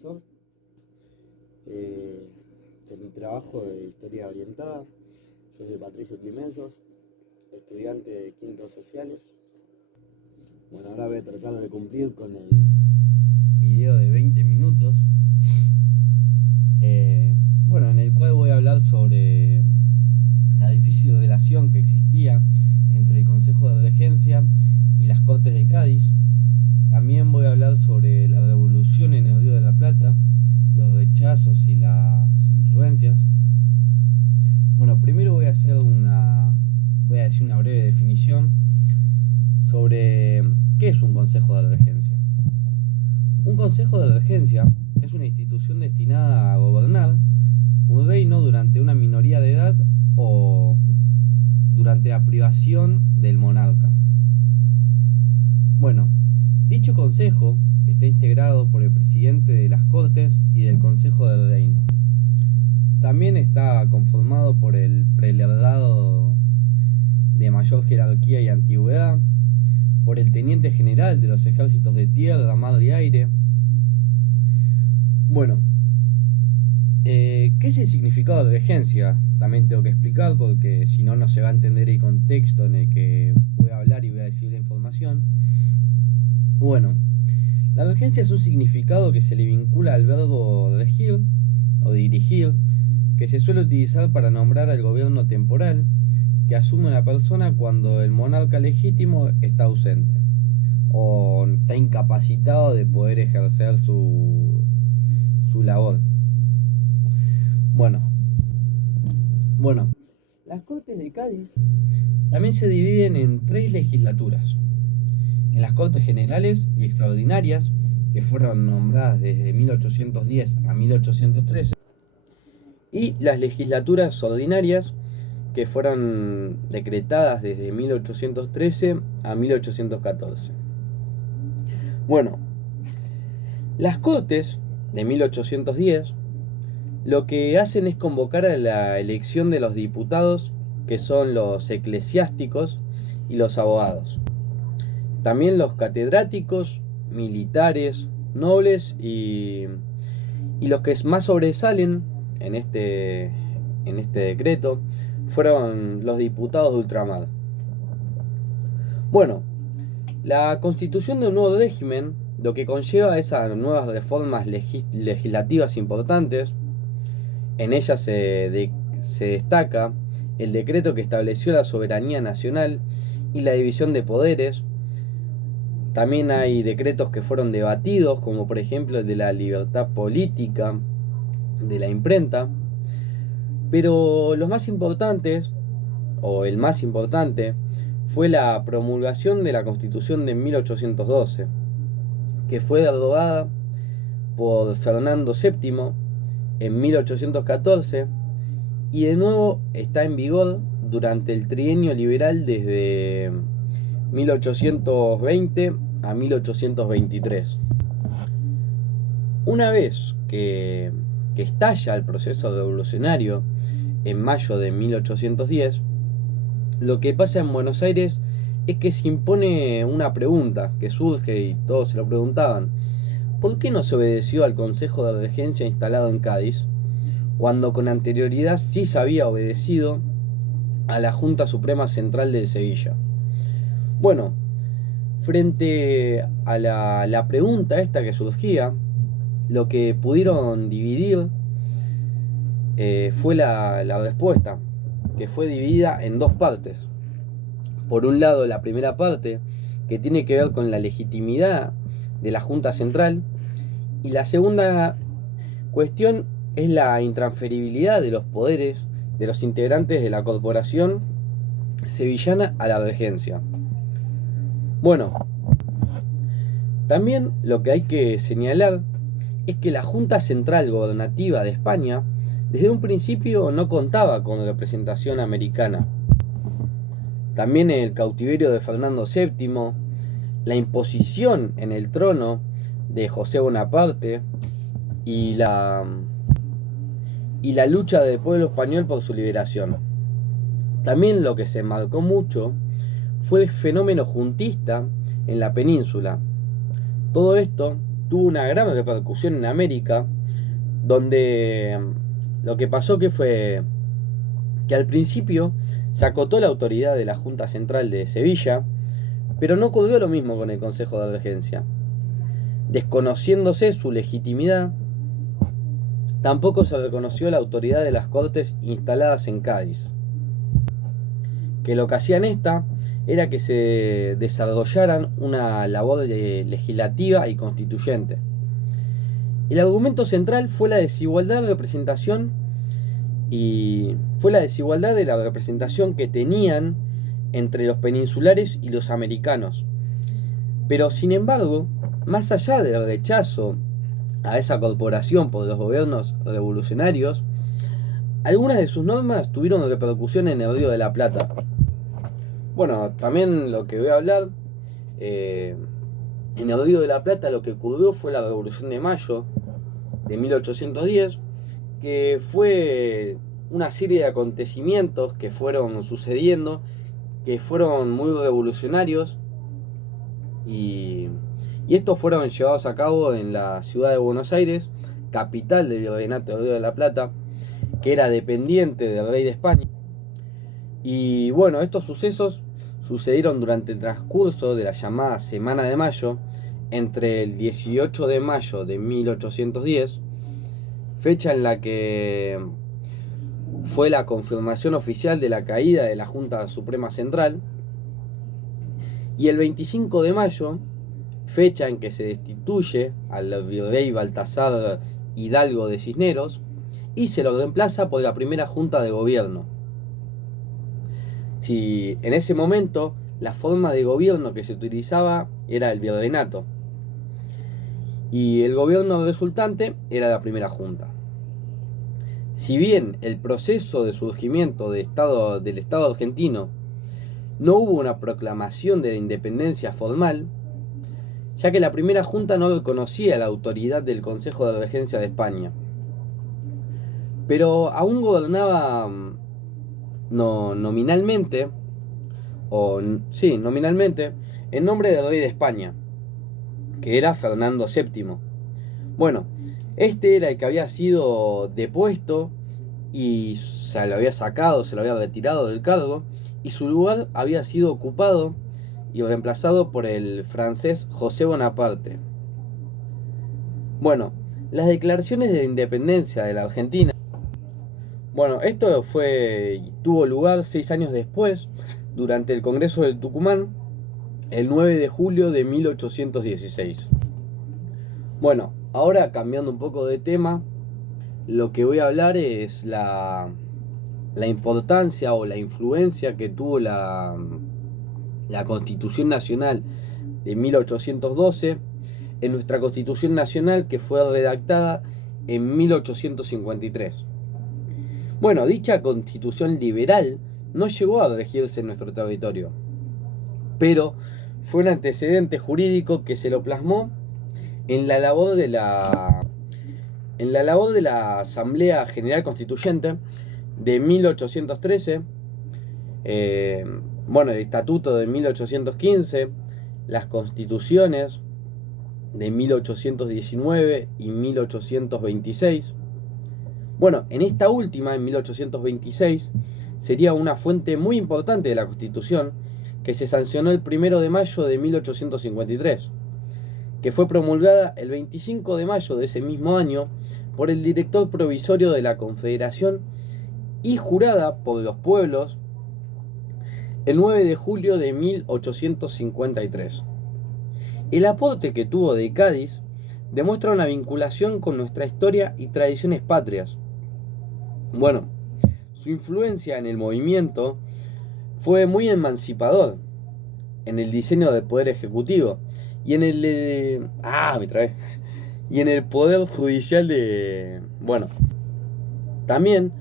profesor de mi trabajo de Historia Orientada. Yo soy Patricio Climensos, estudiante de Quintos Sociales. Bueno, ahora voy a tratar de cumplir con el video de 20 minutos, en el cual voy a hablar sobre la difícil relación que existía entre el Consejo de Regencia y las Cortes de Cádiz. También voy a hablar sobre la revolución en el Río de la Plata, los rechazos y las influencias. Bueno, primero voy a decir una breve definición sobre qué es un Consejo de Regencia. Un Consejo de Regencia es una institución destinada a gobernar un reino durante una minoría de edad o durante la privación del monarca. Bueno, dicho consejo está integrado por el presidente de las Cortes y del Consejo del Reino. También está conformado por el prelado de mayor jerarquía y antigüedad, por el teniente general de los ejércitos de tierra, mar y aire. Bueno, ¿qué es el significado de regencia? También tengo que explicar porque si no, no se va a entender el contexto en el que voy a hablar y voy a decir la información. Bueno, la regencia es un significado que se le vincula al verbo regir o dirigir, que se suele utilizar para nombrar al gobierno temporal que asume una persona cuando el monarca legítimo está ausente o está incapacitado de poder ejercer su labor. Bueno, las Cortes de Cádiz también se dividen en 3 legislaturas: en las Cortes Generales y Extraordinarias, que fueron nombradas desde 1810 a 1813, y las legislaturas ordinarias, que fueron decretadas desde 1813 a 1814. Bueno, las Cortes de 1810 lo que hacen es convocar a la elección de los diputados, que son los eclesiásticos y los abogados. También los catedráticos, militares, nobles y los que más sobresalen en este decreto fueron los diputados de ultramar. Bueno, la constitución de un nuevo régimen lo que conlleva es a nuevas reformas legislativas importantes. En ellas se destaca el decreto que estableció la soberanía nacional y la división de poderes. También hay decretos que fueron debatidos, como por ejemplo el de la libertad política, de la imprenta. Pero los más importantes, o el más importante, fue la promulgación de la Constitución de 1812, que fue derogada por Fernando VII en 1814 y de nuevo está en vigor durante el trienio liberal desde 1820 a 1823. Una vez que estalla el proceso revolucionario en mayo de 1810, lo que pasa en Buenos Aires es que se impone una pregunta que surge y todos se lo preguntaban: ¿por qué no se obedeció al Consejo de Regencia instalado en Cádiz, cuando con anterioridad sí se había obedecido a la Junta Suprema Central de Sevilla? Bueno, frente a la pregunta esta que surgía, lo que pudieron dividir fue la respuesta, que fue dividida en 2 partes. Por un lado, la primera parte, que tiene que ver con la legitimidad de la Junta Central, y la segunda cuestión es la intransferibilidad de los poderes de los integrantes de la corporación sevillana a la regencia. Bueno, también lo que hay que señalar es que la Junta Central Gobernativa de España desde un principio no contaba con representación americana. También el cautiverio de Fernando VII, la imposición en el trono de José Bonaparte y la lucha del pueblo español por su liberación. También lo que se marcó mucho fue el fenómeno juntista en la península. Todo esto tuvo una gran repercusión en América, donde lo que pasó que fue que al principio se acotó la autoridad de la Junta Central de Sevilla, pero no ocurrió lo mismo con el Consejo de Regencia. Desconociéndose su legitimidad, tampoco se reconoció la autoridad de las Cortes instaladas en Cádiz, que lo que hacían era que se desarrollaran una labor legislativa y constituyente. El argumento central fue la desigualdad de representación y fue la desigualdad de la representación que tenían entre los peninsulares y los americanos. Pero sin embargo, más allá del rechazo a esa corporación por los gobiernos revolucionarios, algunas de sus normas tuvieron repercusión en el Río de la Plata. Bueno, también lo que voy a hablar, en el Río de la Plata lo que ocurrió fue la Revolución de Mayo de 1810, que fue una serie de acontecimientos que fueron sucediendo, que fueron muy revolucionarios, y estos fueron llevados a cabo en la ciudad de Buenos Aires, capital del Virreinato del Río de la Plata, que era dependiente del rey de España. Y bueno, estos sucesos sucedieron durante el transcurso de la llamada Semana de Mayo, entre el 18 de mayo de 1810, fecha en la que fue la confirmación oficial de la caída de la Junta Suprema Central, y el 25 de mayo, fecha en que se destituye al virrey Baltasar Hidalgo de Cisneros y se lo reemplaza por la primera Junta de Gobierno. Si en ese momento la forma de gobierno que se utilizaba era el virreinato y el gobierno resultante era la primera Junta. Si bien el proceso de surgimiento del Estado argentino no hubo una proclamación de la independencia formal, ya que la primera Junta no reconocía la autoridad del Consejo de Regencia de España, pero aún gobernaba nominalmente, en nombre del rey de España, que era Fernando VII. Bueno, este era el que había sido depuesto y se lo había sacado, se lo había retirado del cargo, y su lugar había sido ocupado y reemplazado por el francés José Bonaparte. Bueno, las declaraciones de la independencia de la Argentina, bueno, esto tuvo lugar 6 años después, durante el Congreso del Tucumán, el 9 de julio de 1816. Bueno, ahora cambiando un poco de tema, lo que voy a hablar es la importancia o la influencia que tuvo la Constitución Nacional de 1812 en nuestra Constitución Nacional, que fue redactada en 1853. Bueno, dicha Constitución liberal no llegó a regirse en nuestro territorio, pero fue un antecedente jurídico que se lo plasmó en la labor de la Asamblea General Constituyente de 1813, el Estatuto de 1815, las Constituciones de 1819 y 1826. Bueno, en esta última, en 1826, sería una fuente muy importante de la Constitución, que se sancionó el 1 de mayo de 1853, que fue promulgada el 25 de mayo de ese mismo año por el director provisorio de la Confederación y jurada por los pueblos el 9 de julio de 1853. El aporte que tuvo de Cádiz demuestra una vinculación con nuestra historia y tradiciones patrias. Bueno, su influencia en el movimiento fue muy emancipador en el diseño del poder ejecutivo y en el y en el poder judicial de... Bueno, también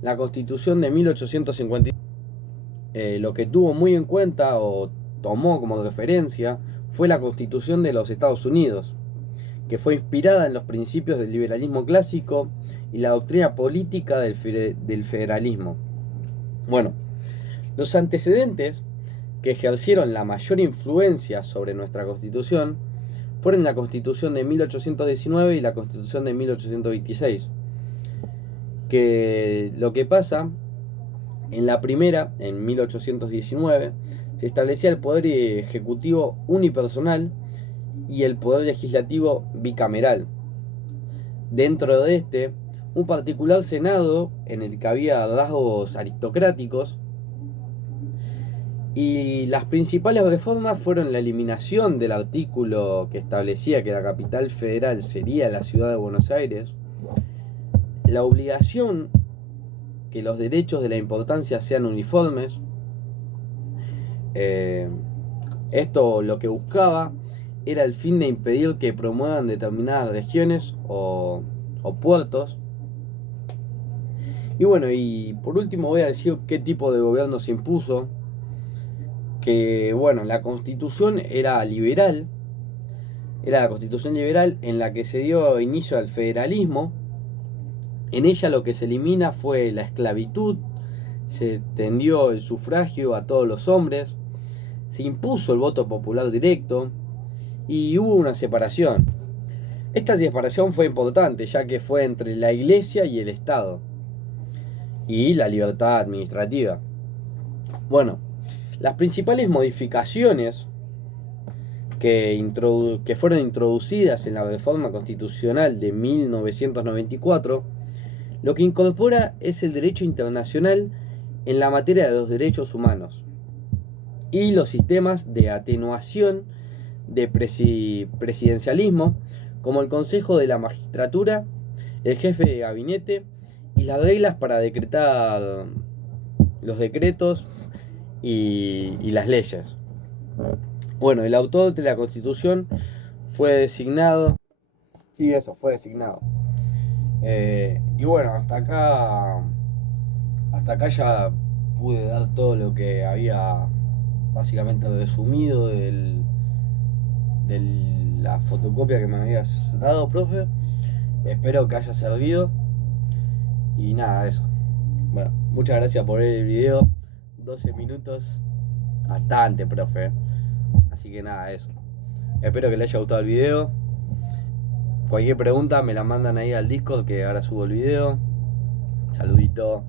la Constitución de 1850, lo que tuvo muy en cuenta o tomó como referencia fue la Constitución de los Estados Unidos, que fue inspirada en los principios del liberalismo clásico y la doctrina política del federalismo. Bueno, los antecedentes que ejercieron la mayor influencia sobre nuestra Constitución fueron la Constitución de 1819 y la Constitución de 1826. Que lo que pasa, en la primera, en 1819, se establecía el poder ejecutivo unipersonal y el poder legislativo bicameral. Dentro de este, un particular senado en el que había rasgos aristocráticos, y las principales reformas fueron la eliminación del artículo que establecía que la capital federal sería la ciudad de Buenos Aires, la obligación que los derechos de la importancia sean uniformes. Esto lo que buscaba era el fin de impedir que promuevan determinadas regiones o puertos. Y bueno, y por último voy a decir qué tipo de gobierno se impuso. Que bueno, la constitución era liberal, era la constitución liberal en la que se dio inicio al federalismo. En ella lo que se elimina fue la esclavitud, se extendió el sufragio a todos los hombres, se impuso el voto popular directo y hubo una separación. Esta separación fue importante ya que fue entre la iglesia y el Estado y la libertad administrativa. Bueno, las principales modificaciones que fueron introducidas en la reforma constitucional de 1994, lo que incorpora es el derecho internacional en la materia de los derechos humanos y los sistemas de atenuación de presidencialismo, como el Consejo de la Magistratura, el jefe de gabinete y las reglas para decretar los decretos y las leyes. Bueno, el autor de la Constitución fue designado. Sí, eso, fue designado. Y bueno, hasta acá ya pude dar todo lo que había básicamente resumido de la fotocopia que me habías dado, profe. Espero que haya servido. Y nada, eso. Bueno, muchas gracias por ver el video. 12 minutos. Bastante, profe. Así que nada, eso. Espero que les haya gustado el video. Cualquier pregunta me la mandan ahí al Discord, que ahora subo el video. Saludito.